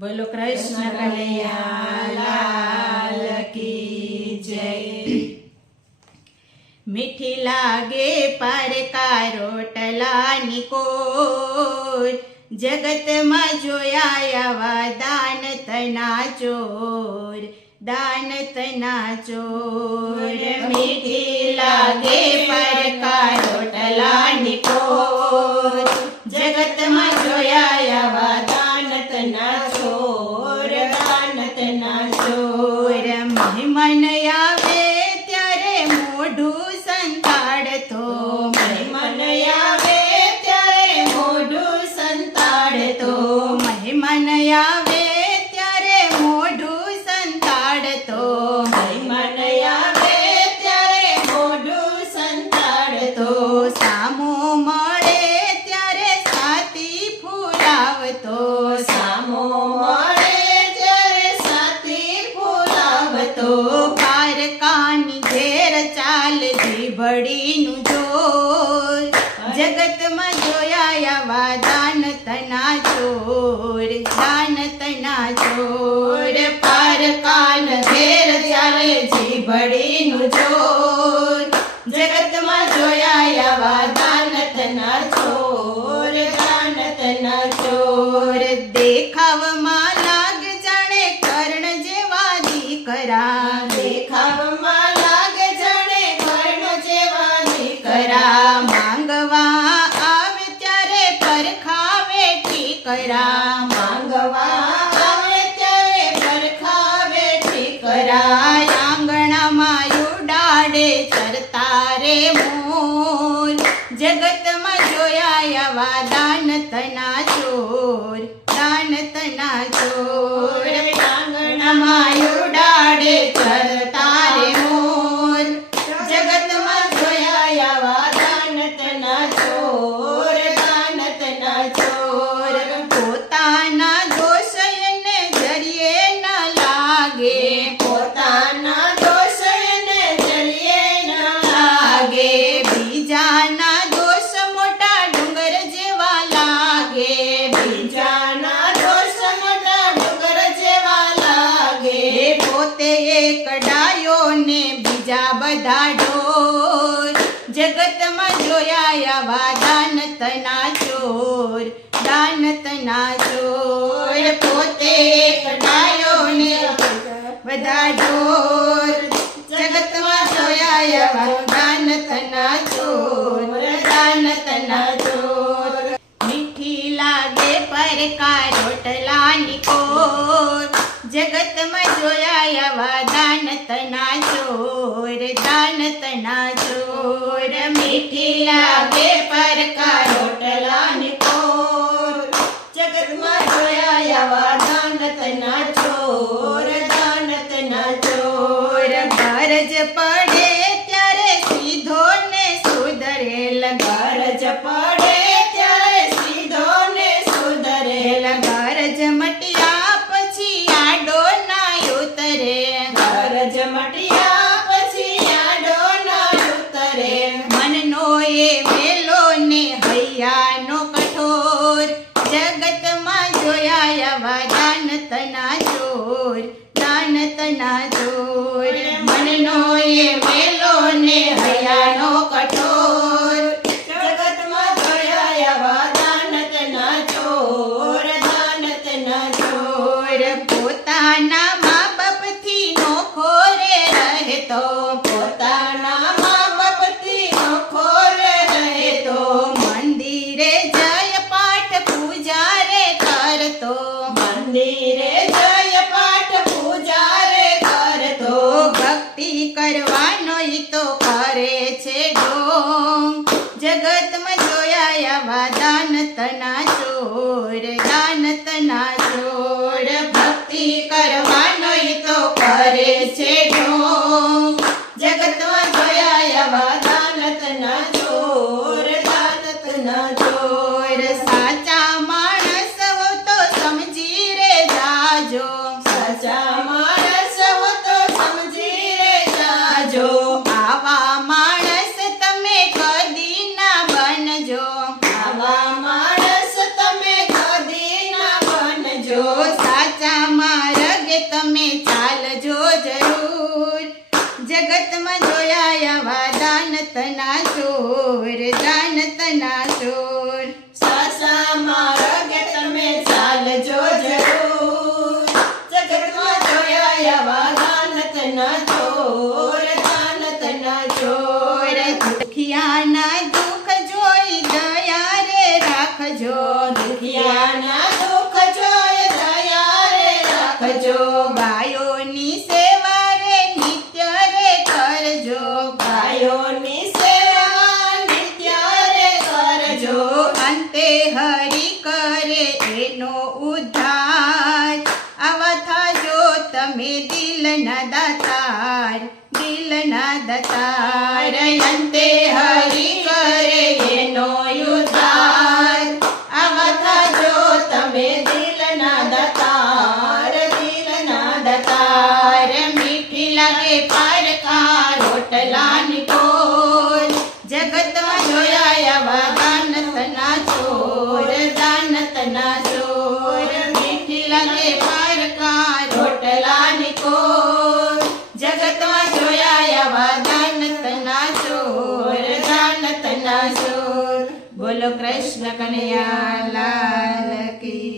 બોલો કૃષ્ણ કનૈયા લાલ કી જય। મીઠી લાગે પારકા રોટલાની કોર, જગતમાં જોયા આવા દાન તના ચોર, દાન તના ચોર। મીઠી લાગે પારકા રોટલાની કોર, જગતમાં જોયા આવા દાન તના ચોર, દાન તના ચોર। મહેમાન આવે ત્યારે મોઢું સંતાડતો, મહેમાન આવે ત્યારે મોઢું સંતાડતો, મહેમાન આવે ત્યારે મોઢું સંતાડતો, મહેમાન આવે ત્યારે મોઢું સંતાડતો। સામો મળે ત્યારે સાથી ફૂલાવતો, સામો મળે ત્યારે સાથી ફૂલાવતો। પારકાની ઘેર ચાલ જીભડીનું જોર, જગતમાં જોયા આવા દાન તના ચોર, દાન તના ચોર। પારકાન ઘેર ચાલે જીભડીનું જોર, જગતમાં જોયા આવા દાન તના ચોર, દાન તના ચોર। દેખાવમાં લાગ જાણે કર્ણ જેવા દીકરા, દેખાવમાં લાગ જાણે કર્ણ જેવા દીકરા। માંગવા આવે ત્યારે પરખાવે ઠીકરા, માંગવા આવે ત્યારે પરખાવે ઠીકરા। આંગણામાં ઉડાડે ચરતા રે મોર, જગતમાં જોયા આવા દાન તના ચોર, દાન તના ચોર। આંગણામાં ઉડાડે ચરતા રે મોર, જગતમાં જોયા આવા દાન તના ચોર, દાન તના ચોર। પોતાના દોષ એને જરીએ ન લાગે, પોતાના દોષ એને જરીએ ન લાગે। બીજાના દોષ મોટા ડુંગર જેવા લાગે, બીજાના દોષ મોટા ડુંગર જેવા લાગે। પોતે એક ડાયો ને બીજા બધા ઢોર, જગતમાં જોયા આવા દાન તના ચોર, દાન તના ચોર। પોતે એક ડાયો ને બધા ઢોર, જગતમાં જોયા આવા દાન તના ચોર, દાન તના ચોર। મીઠી લાગે પરકા રોટલાની કોર, જગતમાં જોયા આવા દાન તના ચોર, દાન તના ચોર। મીઠી લાગે પરકા રોટલાની કોર, જગતમાં જોયા આવા દાન તના ચોર, દાન તના ચોર। ગરજ પડે ત્યારે સીધો ને સુધરેલ, ગરજ પડે ત્યારે સીધો ને સુધરેલ। ગરજ મટ્યા પછી આડો ના ઉતરે, ગરજ મટ્યા પછી આડો ના ઉતરે। મનનો એ મેલો ને હૈયાનો કઠોર, જગતમાં જોયા આવા દાન તના ચોર, દાન તના ચોર। મનનો એ મેલો ને હૈયાનો કઠોર, જગતમાં જોયા આવા દાન તના ચોર, દાન તના ચોર। પોતાના મા બાપથી નોખો રે રહેતો, પોતાના મા બાપથી નોખો રે રહેતો। મંદિરે જય પાઠ પૂજા રે કરતો, મંદિરે જય પાઠ પૂજા રે કરતો। ભક્તિ કરવાનો ઈ તો કરે છે ઢોંગ, જગતમાં જોયા આવા દાન તના ચોર, દાન તના ચોર। ભક્તિ કરવાનો ઈ તો કરે છે ઢોંગ, જગતમાં જોયા આવા દાન તના ચોર, દાન તના ચોર। સાચા માણસ હો તો સમજી રે જાજો, સાચા માણસ હો તો સમજી રે જાજો। આવા માણસ તમે કદી ના બનજો, આવા માણસ તમે કદી ના બનજો। સાચા દાનતના ચોર, દાનતના ચોર. દુખિયાના દુઃખ જોઈ દયા રે રાખજો, દુખિયાના દુઃખ જોઈ દયા રે રાખજો. ગાયોની સેવા રે નિત્ય રે કરજો, ગાયોની સેવા નિત્ય રે કરજો. અંતે હરિ કરે એનો ઉદ્ધાર, આવા થાજો તમે દિલના દાતાર, દિલના દાતાર. અંતે હરિ કરે એનો ઉદ્ધાર, આવા થાજો તમે દિલના દાતાર, દિલના દાતાર. મીઠી લાગે પારકા રોટલાની કોર, જગતમાં જોયા આવા દાનતના ચોર, દાનતના ચોર. મીઠી લાગે પારકા રોટલાની કોર, જગતમાં જોયા આવા દાનતના ચોર, દાનતના ચોર. બોલો કૃષ્ણ કનૈયા લાલ કી